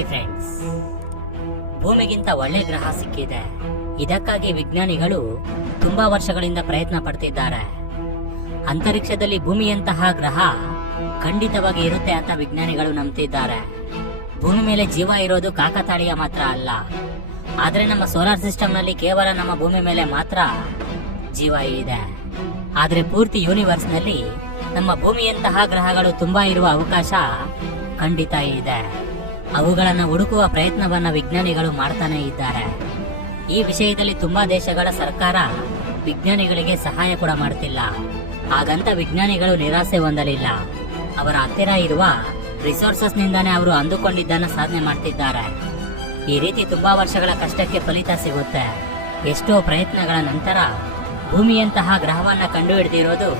Hi friends, ಭೂಮಿಗಿಂತ ಒಳ್ಳೆ ಗ್ರಹ ಸಿಕ್ಕಿದೆ. ಇದಕ್ಕಾಗಿ ವಿಜ್ಞಾನಿಗಳು ತುಂಬಾ ವರ್ಷಗಳಿಂದ ಪ್ರಯತ್ನ ಪಡ್ತಿದ್ದಾರೆ. ಅಂತರಿಕ್ಷದಲ್ಲಿ ಭೂಮಿಯಂತಹ ಗ್ರಹ ಖಂಡಿತವಾಗಿ ಇರುತ್ತೆ ಅಂತ ವಿಜ್ಞಾನಿಗಳು ನಂಬ್ತಿದ್ದಾರೆ. ಭೂಮಿ ಮೇಲೆ ಜೀವ ಇರೋದು ಕಾಕತಾಳೀಯ ಮಾತ್ರ ಅಲ್ಲ, ಆದ್ರೆ ನಮ್ಮ ಸೋಲಾರ್ ಸಿಸ್ಟಮ್ ನಲ್ಲಿ ಕೇವಲ ನಮ್ಮ ಭೂಮಿ ಮೇಲೆ ಮಾತ್ರ ಜೀವ ಇದೆ. ಆದ್ರೆ ಪೂರ್ತಿ ಯೂನಿವರ್ಸ್ ನಲ್ಲಿ ನಮ್ಮ ಭೂಮಿಯಂತಹ ಗ್ರಹಗಳು ತುಂಬಾ ಇರುವ ಅವಕಾಶ ಖಂಡಿತ ಇದೆ. ಅವುಗಳನ್ನು ಹುಡುಕುವ ಪ್ರಯತ್ನವನ್ನ ವಿಜ್ಞಾನಿಗಳು ಮಾಡ್ತಾನೆ ಇದ್ದಾರೆ. ಈ ವಿಷಯದಲ್ಲಿ ತುಂಬಾ ದೇಶಗಳ ಸರ್ಕಾರ ವಿಜ್ಞಾನಿಗಳಿಗೆ ಸಹಾಯ ಕೂಡ ಮಾಡ್ತಿಲ್ಲ. ಹಾಗಂತ ವಿಜ್ಞಾನಿಗಳು ನಿರಾಸೆ ಹೊಂದಲಿಲ್ಲ. ಅವರ ಹತ್ತಿರ ಇರುವ ರಿಸೋರ್ಸಸ್ ನಿಂದಾನೇ ಅವರು ಅಂದುಕೊಂಡಿದ್ದನ್ನ ಸಾಧನೆ ಮಾಡ್ತಿದ್ದಾರೆ. ಈ ರೀತಿ ತುಂಬಾ ವರ್ಷಗಳ ಕಷ್ಟಕ್ಕೆ ಫಲಿತ ಸಿಗುತ್ತೆ. ಎಷ್ಟೋ ಪ್ರಯತ್ನಗಳ ನಂತರ ಭೂಮಿಯಂತಹ ಗ್ರಹವನ್ನ ಕಂಡುಹಿಡಿದಿರೋದು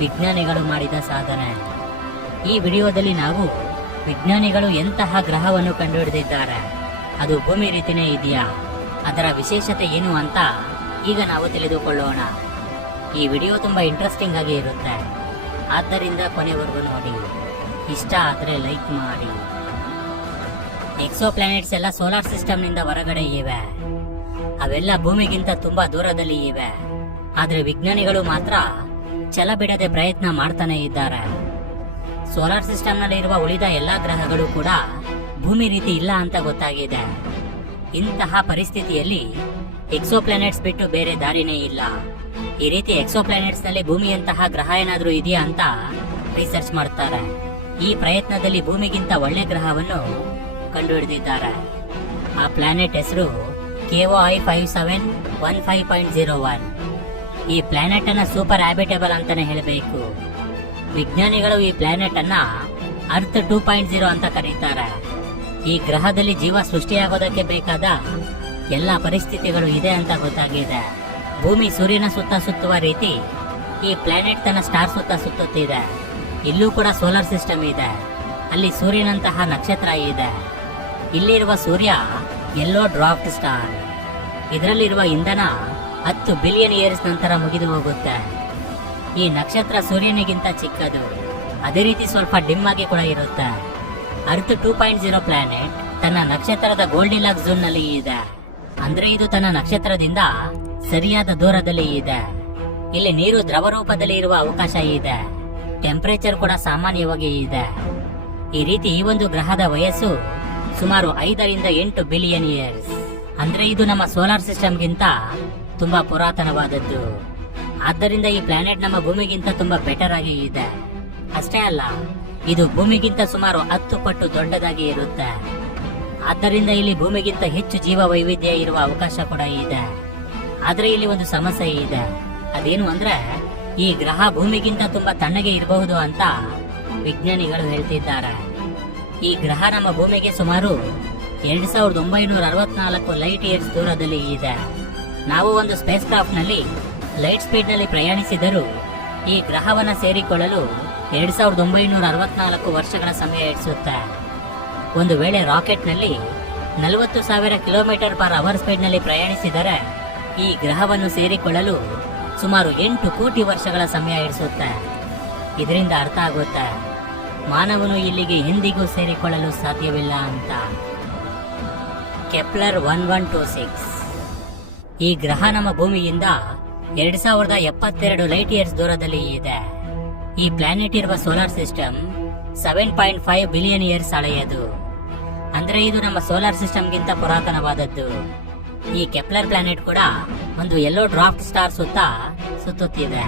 ವಿಜ್ಞಾನಿಗಳು ಮಾಡಿದ ಸಾಧನೆ. ಈ ವಿಡಿಯೋದಲ್ಲಿ ನಾವು ವಿಜ್ಞಾನಿಗಳು ಎಂತಹ ಗ್ರಹವನ್ನು ಕಂಡುಹಿಡಿದಿದ್ದಾರೆ, ಅದು ಭೂಮಿ ರೀತಿನೇ ಇದೆಯಾ, ಅದರ ವಿಶೇಷತೆ ಏನು ಅಂತ ಈಗ ನಾವು ತಿಳಿದುಕೊಳ್ಳೋಣ. ಈ ವಿಡಿಯೋ ತುಂಬಾ ಇಂಟ್ರೆಸ್ಟಿಂಗ್ ಆಗಿ ಇರುತ್ತೆ, ಆದ್ದರಿಂದ ಕೊನೆವರೆಗೂ ನೋಡಿ. ಇಷ್ಟ ಆದ್ರೆ ಲೈಕ್ ಮಾಡಿ. ಎಕ್ಸೋ ಪ್ಲಾನೆಟ್ಸ್ ಎಲ್ಲ ಸೋಲಾರ್ ಸಿಸ್ಟಮ್ ನಿಂದ ಹೊರಗಡೆ ಇವೆ. ಅವೆಲ್ಲ ಭೂಮಿಗಿಂತ ತುಂಬಾ ದೂರದಲ್ಲಿ ಇವೆ. ಆದ್ರೆ ವಿಜ್ಞಾನಿಗಳು ಮಾತ್ರ ಛಲ ಬಿಡದೆ ಪ್ರಯತ್ನ ಮಾಡ್ತಾನೆ ಇದ್ದಾರೆ. ಸೋಲಾರ್ ಸಿಸ್ಟಮ್ ನಲ್ಲಿ ಇರುವ ಉಳಿದ ಎಲ್ಲಾ ಗ್ರಹಗಳು ಕೂಡ ಭೂಮಿ ರೀತಿ ಇಲ್ಲ ಅಂತ ಗೊತ್ತಾಗಿದೆ. ಇಂತಹ ಪರಿಸ್ಥಿತಿಯಲ್ಲಿ ಎಕ್ಸೋ ಪ್ಲಾನೆಟ್ಸ್ ಬಿಟ್ಟು ಬೇರೆ ದಾರಿನೇ ಇಲ್ಲ. ಈ ರೀತಿ ಎಕ್ಸೋ ಪ್ಲಾನೆಟ್ಸ್ ನಲ್ಲಿ ಭೂಮಿಯಂತಹ ಗ್ರಹ ಏನಾದ್ರೂ ಇದೆಯಾ ಅಂತ ರಿಸರ್ಚ್ ಮಾಡ್ತಾರೆ. ಈ ಪ್ರಯತ್ನದಲ್ಲಿ ಭೂಮಿಗಿಂತ ಒಳ್ಳೆ ಗ್ರಹವನ್ನು ಕಂಡುಹಿಡಿದಿದ್ದಾರೆ. ಆ ಪ್ಲಾನೆಟ್ ಹೆಸರು KOI 5715.01. ಈ ಪ್ಲಾನೆಟ್ ಅನ್ನ ಸೂಪರ್ ಹ್ಯಾಬಿಟೇಬಲ್ ಅಂತಾನೆ ಹೇಳಬೇಕು. ವಿಜ್ಞಾನಿಗಳು ಈ ಪ್ಲಾನೆಟ್ ಅನ್ನ ಅರ್ತ್ 2.0 ಅಂತ ಕರೀತಾರೆ. ಈ ಗ್ರಹದಲ್ಲಿ ಜೀವ ಸೃಷ್ಟಿಯಾಗೋದಕ್ಕೆ ಬೇಕಾದ ಎಲ್ಲ ಪರಿಸ್ಥಿತಿಗಳು ಇದೆ ಅಂತ ಗೊತ್ತಾಗಿದೆ. ಭೂಮಿ ಸೂರ್ಯನ ಸುತ್ತ ಸುತ್ತುವ ರೀತಿ ಈ ಪ್ಲಾನೆಟ್ ತನ್ನ ಸ್ಟಾರ್ ಸುತ್ತ ಸುತ್ತುತ್ತಿದೆ. ಇಲ್ಲೂ ಕೂಡ ಸೋಲಾರ್ ಸಿಸ್ಟಮ್ ಇದೆ. ಅಲ್ಲಿ ಸೂರ್ಯನಂತಹ ನಕ್ಷತ್ರ ಇದೆ. ಇಲ್ಲಿರುವ ಸೂರ್ಯ ಎಲ್ಲೋ ಡ್ರಾಫ್ಟ್ ಸ್ಟಾರ್. ಇದರಲ್ಲಿರುವ ಇಂಧನ 10 ಬಿಲಿಯನ್ ಇಯರ್ಸ್ ನಂತರ ಮುಗಿದು ಹೋಗುತ್ತೆ. ಈ ನಕ್ಷತ್ರ ಸೂರ್ಯನಿಗಿಂತ ಚಿಕ್ಕದು, ಅದೇ ರೀತಿ ಸ್ವಲ್ಪ ಡಿಮ್ ಆಗಿ ಕೂಡ ಇರುತ್ತೆ. ಅರ್ತ್ 2.0 ಪ್ಲಾನೆಟ್ ತನ್ನ ನಕ್ಷತ್ರದ ಗೋಲ್ಡಿಲಾಕ್ಸ್ ಝೋನ್ ನಲ್ಲಿ ಇದೆ. ಅಂದ್ರೆ ಇದು ತನ್ನ ನಕ್ಷತ್ರದಿಂದ ಸರಿಯಾದ ದೂರದಲ್ಲಿ ಇದೆ. ಇಲ್ಲಿ ನೀರು ದ್ರವ ರೂಪದಲ್ಲಿ ಇರುವ ಅವಕಾಶ ಇದೆ. ಟೆಂಪರೇಚರ್ ಕೂಡ ಸಾಮಾನ್ಯವಾಗಿ ಇದೆ. ಈ ರೀತಿ ಈ ಒಂದು ಗ್ರಹದ ವಯಸ್ಸು ಸುಮಾರು 5 ರಿಂದ 8 ಬಿಲಿಯನ್ ಇಯರ್ಸ್. ಅಂದ್ರೆ ಇದು ನಮ್ಮ ಸೋಲಾರ್ ಸಿಸ್ಟಮ್ಗಿಂತ ತುಂಬಾ ಪುರಾತನವಾದದ್ದು. ಆದ್ದರಿಂದ ಈ ಪ್ಲಾನೆಟ್ ನಮ್ಮ ಭೂಮಿಗಿಂತ ತುಂಬಾ ಬೆಟರ್ ಆಗಿ ಇದೆ. ಅಷ್ಟೇ ಅಲ್ಲ, ಇದು ಭೂಮಿಗಿಂತ ಸುಮಾರು 10 ಪಟ್ಟು ದೊಡ್ಡದಾಗಿ ಇರುತ್ತೆ. ಆದ್ದರಿಂದ ಇಲ್ಲಿ ಭೂಮಿಗಿಂತ ಹೆಚ್ಚು ಜೀವ ವೈವಿಧ್ಯ ಇರುವ ಅವಕಾಶ ಕೂಡ ಇದೆ. ಆದ್ರೆ ಇಲ್ಲಿ ಒಂದು ಸಮಸ್ಯೆ ಇದೆ. ಅದೇನು ಅಂದ್ರೆ ಈ ಗ್ರಹ ಭೂಮಿಗಿಂತ ತುಂಬಾ ತಣ್ಣಗೆ ಇರಬಹುದು ಅಂತ ವಿಜ್ಞಾನಿಗಳು ಹೇಳ್ತಿದ್ದಾರೆ. ಈ ಗ್ರಹ ನಮ್ಮ ಭೂಮಿಗೆ ಸುಮಾರು 2964 ಲೈಟ್ ಇಯರ್ಸ್ ದೂರದಲ್ಲಿ ಇದೆ. ನಾವು ಒಂದು ಸ್ಪೇಸ್ ಕ್ರಾಫ್ಟ್ ನಲ್ಲಿ ಲೈಟ್ ಸ್ಪೀಡ್ ನಲ್ಲಿ ಪ್ರಯಾಣಿಸಿದರೂ ಈ ಗ್ರಹವನ್ನ ಸೇರಿಕೊಳ್ಳಲು 2964 ವರ್ಷಗಳ ಸಮಯ ಹಿಡಿಸುತ್ತೆ. ಒಂದು ವೇಳೆ ರಾಕೆಟ್ ನಲ್ಲಿ 40,000 ಕಿಲೋಮೀಟರ್ ಪರ್ ಅವರ್ ಸ್ಪೀಡ್ ನಲ್ಲಿ ಪ್ರಯಾಣಿಸಿದರೆ ಈ ಗ್ರಹವನ್ನು ಸೇರಿಕೊಳ್ಳಲು ಸುಮಾರು 8 ಕೋಟಿ ವರ್ಷಗಳ ಸಮಯ ಹಿಡಿಸುತ್ತೆ. ಇದರಿಂದ ಅರ್ಥ ಆಗುತ್ತೆ ಮಾನವನು ಇಲ್ಲಿಗೆ ಎಂದಿಗೂ ಸೇರಿಕೊಳ್ಳಲು ಸಾಧ್ಯವಿಲ್ಲ ಅಂತ. ಕೆಪ್ಲರ್ 1126. ಈ ಗ್ರಹ ನಮ್ಮ ಭೂಮಿಯಿಂದ 2072 ಲೈಟ್ ಇಯರ್ಸ್ ದೂರದಲ್ಲಿ ಇದೆ. ಈ ಪ್ಲಾನೆಟ್ ಇರುವ ಸೋಲಾರ್ ಸಿಸ್ಟಮ್ 7.5 ಬಿಲಿಯನ್ ಇಯರ್ಸ್ ಹಳೆಯದು. ಅಂದ್ರೆ ಇದು ನಮ್ಮ ಸೋಲಾರ್ ಸಿಸ್ಟಮ್ಗಿಂತ ಪುರಾತನವಾದದ್ದು. ಈ ಕೆಪ್ಲರ್ ಪ್ಲಾನೆಟ್ ಕೂಡ ಒಂದು ಎಲ್ಲೋ ಡ್ರಾಫ್ಟ್ ಸ್ಟಾರ್ ಸುತ್ತ ಸುತ್ತುತ್ತಿದೆ.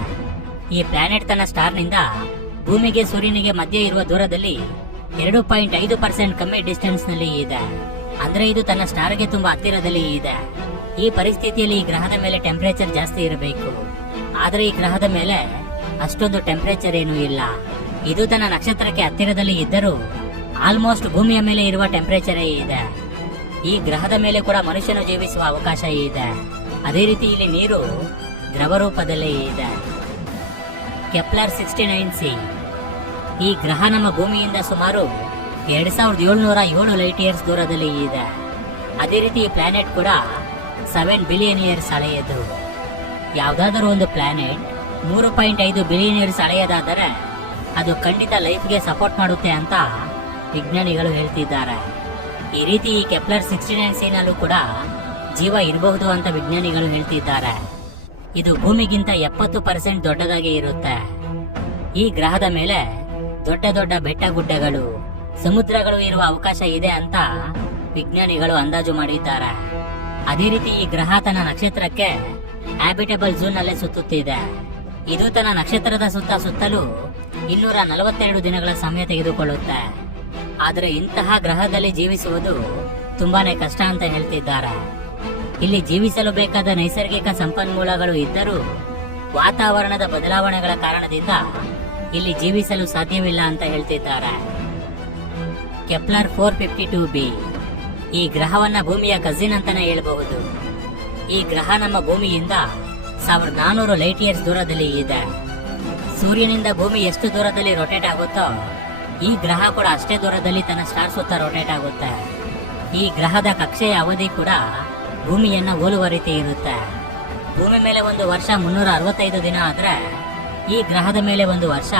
ಈ ಪ್ಲಾನೆಟ್ ತನ್ನ ಸ್ಟಾರ್ ನಿಂದ ಭೂಮಿಗೆ ಸೂರ್ಯನಿಗೆ ಮಧ್ಯೆ ಇರುವ ದೂರದಲ್ಲಿ 2.5% ಕಮ್ಮಿ ಡಿಸ್ಟೆನ್ಸ್ ನಲ್ಲಿ ಇದೆ. ಅಂದ್ರೆ ಇದು ತನ್ನ ಸ್ಟಾರ್ಗೆ ತುಂಬಾ ಹತ್ತಿರದಲ್ಲಿ ಇದೆ. ಈ ಪರಿಸ್ಥಿತಿಯಲ್ಲಿ ಈ ಗ್ರಹದ ಮೇಲೆ ಟೆಂಪರೇಚರ್ ಜಾಸ್ತಿ ಇರಬೇಕು. ಆದ್ರೆ ಈ ಗ್ರಹದ ಮೇಲೆ ಅಷ್ಟೊಂದು ಟೆಂಪರೇಚರ್ ಏನೂ ಇಲ್ಲ. ಇದು ತನ್ನ ನಕ್ಷತ್ರಕ್ಕೆ ಹತ್ತಿರದಲ್ಲಿ ಇದ್ದರೂ ಆಲ್ಮೋಸ್ಟ್ ಭೂಮಿಯ ಮೇಲೆ ಇರುವ ಟೆಂಪರೇಚರೇ ಇದೆ. ಈ ಗ್ರಹದ ಮೇಲೆ ಕೂಡ ಮನುಷ್ಯನು ಜೀವಿಸುವ ಅವಕಾಶ ಇದೆ. ಅದೇ ರೀತಿ ಇಲ್ಲಿ ನೀರು ದ್ರವ ರೂಪದಲ್ಲೇ ಇದೆ. Kepler 69c. ಈ ಗ್ರಹ ನಮ್ಮ ಭೂಮಿಯಿಂದ ಸುಮಾರು 2707 ಲೈಟ್ ಇಯರ್ಸ್ ದೂರದಲ್ಲಿ ಇದೆ. ಅದೇ ರೀತಿ ಈ ಪ್ಲಾನೆಟ್ ಕೂಡ 7 ಬಿಲಿಯನ್ ಇಯರ್ಸ್ ಹಳೆಯದು. ಯಾವ್ದಾದರೂ ಒಂದು ಪ್ಲಾನೆಟ್ 3.5 ಬಿಲಿಯನ್ ಇಯರ್ಸ್ ಹಳೆಯದಾದರೆ ಅದು ಖಂಡಿತ ಲೈಫ್ಗೆ ಸಪೋರ್ಟ್ ಮಾಡುತ್ತೆ ಅಂತ ವಿಜ್ಞಾನಿಗಳು ಹೇಳ್ತಿದ್ದಾರೆ. ಈ ರೀತಿ ಈ ಕೆಪ್ಲರ್ 69c ನಲ್ಲೂ ಕೂಡ ಜೀವ ಇರಬಹುದು ಅಂತ ವಿಜ್ಞಾನಿಗಳು ಹೇಳ್ತಿದ್ದಾರೆ. ಇದು ಭೂಮಿಗಿಂತ 70% ದೊಡ್ಡದಾಗಿ ಇರುತ್ತೆ. ಈ ಗ್ರಹದ ಮೇಲೆ ದೊಡ್ಡ ದೊಡ್ಡ ಬೆಟ್ಟ ಗುಡ್ಡಗಳು, ಸಮುದ್ರಗಳು ಇರುವ ಅವಕಾಶ ಇದೆ ಅಂತ ವಿಜ್ಞಾನಿಗಳು ಅಂದಾಜು ಮಾಡಿದ್ದಾರೆ. ಅದೇ ರೀತಿ ಈ ಗ್ರಹ ತನ್ನ ನಕ್ಷತ್ರಕ್ಕೆ ಹ್ಯಾಬಿಟಬಲ್ ಝೋನ್ ನಲ್ಲೇ ಸುತ್ತುತ್ತಿದೆ. ಇದು ತನ್ನ ನಕ್ಷತ್ರದ ಸುತ್ತಲೂ 242 ದಿನಗಳ ಸಮಯ ತೆಗೆದುಕೊಳ್ಳುತ್ತೆ. ಆದರೆ ಇಂತಹ ಗ್ರಹದಲ್ಲಿ ಜೀವಿಸುವುದು ತುಂಬಾನೇ ಕಷ್ಟ ಅಂತ ಹೇಳ್ತಿದ್ದಾರೆ. ಇಲ್ಲಿ ಜೀವಿಸಲು ಬೇಕಾದ ನೈಸರ್ಗಿಕ ಸಂಪನ್ಮೂಲಗಳು ಇದ್ದರೂ ವಾತಾವರಣದ ಬದಲಾವಣೆಗಳ ಕಾರಣದಿಂದ ಇಲ್ಲಿ ಜೀವಿಸಲು ಸಾಧ್ಯವಿಲ್ಲ ಅಂತ ಹೇಳ್ತಿದ್ದಾರೆ. ಕೆಪ್ಲರ್ 452b ಈ ಗ್ರಹವನ್ನ ಭೂಮಿಯ ಕಸಿನ್ ಅಂತಾನೆ ಹೇಳಬಹುದು. ಈ ಗ್ರಹ ನಮ್ಮ ಭೂಮಿಯಿಂದ 1400 ಲೈಟ್ ಇಯರ್ಸ್ ದೂರದಲ್ಲಿ ಇದೆ. ಸೂರ್ಯನಿಂದ ಭೂಮಿ ಎಷ್ಟು ದೂರದಲ್ಲಿ ರೊಟೇಟ್ ಆಗುತ್ತೋ ಈ ಗ್ರಹ ಕೂಡ ಅಷ್ಟೇ ದೂರದಲ್ಲಿ ತನ್ನ ಸ್ಟಾರ್ ಸುತ್ತ ರೊಟೇಟ್ ಆಗುತ್ತೆ. ಈ ಗ್ರಹದ ಕಕ್ಷೆಯ ಅವಧಿ ಕೂಡ ಭೂಮಿಯನ್ನ ಹೋಲುವ ರೀತಿ ಇರುತ್ತೆ. ಭೂಮಿ ಮೇಲೆ ಒಂದು ವರ್ಷ 365 ದಿನ ಆದ್ರೆ ಈ ಗ್ರಹದ ಮೇಲೆ ಒಂದು ವರ್ಷ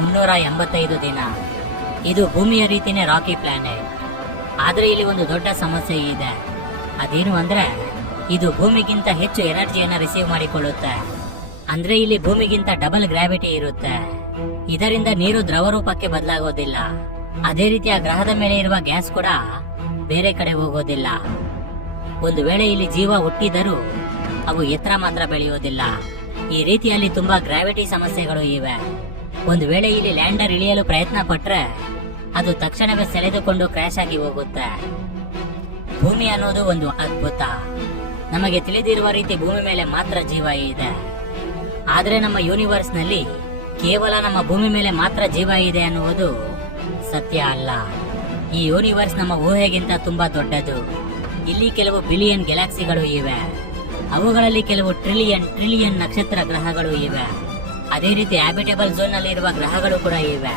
385 ದಿನ. ಇದು ಭೂಮಿಯ ರೀತಿನೇ ರಾಕಿ ಪ್ಲಾನೆಟ್. ಆದ್ರೆ ಇಲ್ಲಿ ಒಂದು ದೊಡ್ಡ ಸಮಸ್ಯೆ ಇದೆ. ಅದೇನು ಅಂದ್ರೆ ಇದು ಭೂಮಿಗಿಂತ ಹೆಚ್ಚು ಎನರ್ಜಿಯನ್ನ ರಿಸೀವ್ ಮಾಡಿಕೊಳ್ಳುತ್ತೆ. ಅಂದ್ರೆ ಇಲ್ಲಿ ಭೂಮಿಗಿಂತ ಡಬಲ್ ಗ್ರಾವಿಟಿ ಇರುತ್ತೆ. ಇದರಿಂದ ನೀರು ದ್ರವ ರೂಪಕ್ಕೆ ಬದಲಾಗೋದಿಲ್ಲ. ಅದೇ ರೀತಿ ಆ ಗ್ರಹದ ಮೇಲೆ ಇರುವ ಗ್ಯಾಸ್ ಕೂಡ ಬೇರೆ ಕಡೆ ಹೋಗೋದಿಲ್ಲ. ಒಂದು ವೇಳೆ ಇಲ್ಲಿ ಜೀವ ಹುಟ್ಟಿದರೂ ಅವು ಎತ್ತರ ಮಾತ್ರ ಬೆಳೆಯೋದಿಲ್ಲ. ಈ ರೀತಿಯಲ್ಲಿ ತುಂಬಾ ಗ್ರಾವಿಟಿ ಸಮಸ್ಯೆಗಳು ಇವೆ. ಒಂದು ವೇಳೆ ಇಲ್ಲಿ ಲ್ಯಾಂಡರ್ ಇಳಿಯಲು ಪ್ರಯತ್ನ ಪಟ್ರೆ ಅದು ತಕ್ಷಣವೇ ಸೆಳೆದುಕೊಂಡು ಕ್ರ್ಯಾಶ್ ಆಗಿ ಹೋಗುತ್ತೆ. ಭೂಮಿ ಅನ್ನೋದು ಒಂದು ಅದ್ಭುತ. ನಮಗೆ ತಿಳಿದಿರುವ ರೀತಿ ಭೂಮಿ ಮೇಲೆ ಮಾತ್ರ ಜೀವ ಇದೆ. ಆದ್ರೆ ನಮ್ಮ ಯೂನಿವರ್ಸ್ ನಲ್ಲಿ ಕೇವಲ ನಮ್ಮ ಭೂಮಿ ಮೇಲೆ ಮಾತ್ರ ಜೀವ ಇದೆ ಅನ್ನುವುದು ಸತ್ಯ ಅಲ್ಲ. ಈ ಯೂನಿವರ್ಸ್ ನಮ್ಮ ಊಹೆಗಿಂತ ತುಂಬಾ ದೊಡ್ಡದು. ಇಲ್ಲಿ ಕೆಲವು ಬಿಲಿಯನ್ ಗ್ಯಾಲಕ್ಸಿಗಳು ಇವೆ. ಅವುಗಳಲ್ಲಿ ಕೆಲವು ಟ್ರಿಲಿಯನ್ ನಕ್ಷತ್ರ ಗ್ರಹಗಳು ಇವೆ. ಅದೇ ರೀತಿ ಹ್ಯಾಬಿಟಬಲ್ ಝೋನ್ ನಲ್ಲಿ ಇರುವ ಗ್ರಹಗಳು ಕೂಡ ಇವೆ.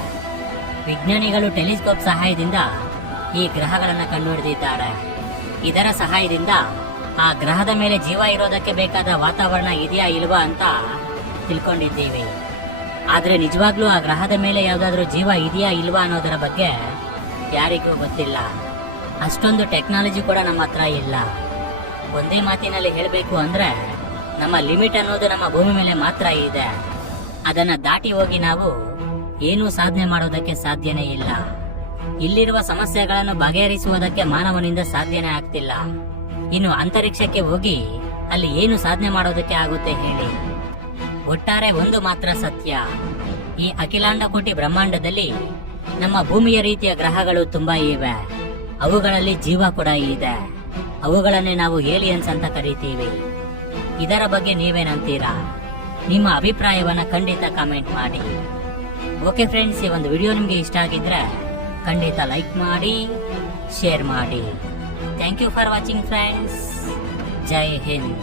ವಿಜ್ಞಾನಿಗಳು ಟೆಲಿಸ್ಕೋಪ್ ಸಹಾಯದಿಂದ ಈ ಗ್ರಹಗಳನ್ನ ಕಂಡುಹಿಡಿದಿದ್ದಾರೆ. ಇದರ ಸಹಾಯದಿಂದ ಆ ಗ್ರಹದ ಮೇಲೆ ಜೀವ ಇರೋದಕ್ಕೆ ಬೇಕಾದ ವಾತಾವರಣ ಇದೆಯಾ ಇಲ್ವಾ ಅಂತ ತಿಳ್ಕೊಂಡಿದ್ದೀವಿ. ಆದ್ರೆ ನಿಜವಾಗ್ಲೂ ಆ ಗ್ರಹದ ಮೇಲೆ ಯಾವ್ದಾದ್ರು ಜೀವ ಇದೆಯಾ ಇಲ್ವಾ ಅನ್ನೋದರ ಬಗ್ಗೆ ಯಾರಿಗೂ ಗೊತ್ತಿಲ್ಲ. ಅಷ್ಟೊಂದು ಟೆಕ್ನಾಲಜಿ ಕೂಡ ನಮ್ಮ ಹತ್ರ ಇಲ್ಲ. ಒಂದೇ ಮಾತಿನಲ್ಲಿ ಹೇಳಬೇಕು ಅಂದ್ರೆ ನಮ್ಮ ಲಿಮಿಟ್ ಅನ್ನೋದು ನಮ್ಮ ಭೂಮಿ ಮೇಲೆ ಮಾತ್ರ ಇದೆ. ಅದನ್ನ ದಾಟಿ ಹೋಗಿ ನಾವು ಏನೂ ಸಾಧನೆ ಮಾಡೋದಕ್ಕೆ ಸಾಧ್ಯನೇ ಇಲ್ಲ. ಇಲ್ಲಿರುವ ಸಮಸ್ಯೆಗಳನ್ನು ಬಗೆಹರಿಸುವುದಕ್ಕೆ ಮಾನವನಿಂದ ಸಾಧ್ಯನೇ ಆಗ್ತಿಲ್ಲ. ಇನ್ನು ಅಂತರಿಕ್ಷಕ್ಕೆ ಹೋಗಿ ಅಲ್ಲಿ ಏನು ಸಾಧನೆ ಮಾಡೋದಕ್ಕೆ ಆಗುತ್ತೆ ಹೇಳಿ? ಒಟ್ಟಾರೆ ಒಂದು ಮಾತ್ರ ಸತ್ಯ, ಈ ಅಖಿಲಾಂಡ ಕೋಟಿ ಬ್ರಹ್ಮಾಂಡದಲ್ಲಿ ನಮ್ಮ ಭೂಮಿಯ ರೀತಿಯ ಗ್ರಹಗಳು ತುಂಬಾ ಇವೆ. ಅವುಗಳಲ್ಲಿ ಜೀವ ಕೂಡ ಇದೆ. ಅವುಗಳನ್ನೇ ನಾವು ಏಲಿಯನ್ಸ್ ಅಂತ ಕರಿತೀವಿ. ಇದರ ಬಗ್ಗೆ ನೀವೇನಂತೀರಾ? ನಿಮ್ಮ ಅಭಿಪ್ರಾಯವನ್ನ ಖಂಡಿತ ಕಾಮೆಂಟ್ ಮಾಡಿ. ಓಕೆ ಫ್ರೆಂಡ್ಸ್, ಈ ಒಂದು ವಿಡಿಯೋ ನಿಮ್ಗೆ ಇಷ್ಟ ಆಗಿದ್ರೆ ಖಂಡಿತ ಲೈಕ್ ಮಾಡಿ, ಶೇರ್ ಮಾಡಿ. Thank you for watching friends. ಜೈ ಹಿಂದ್.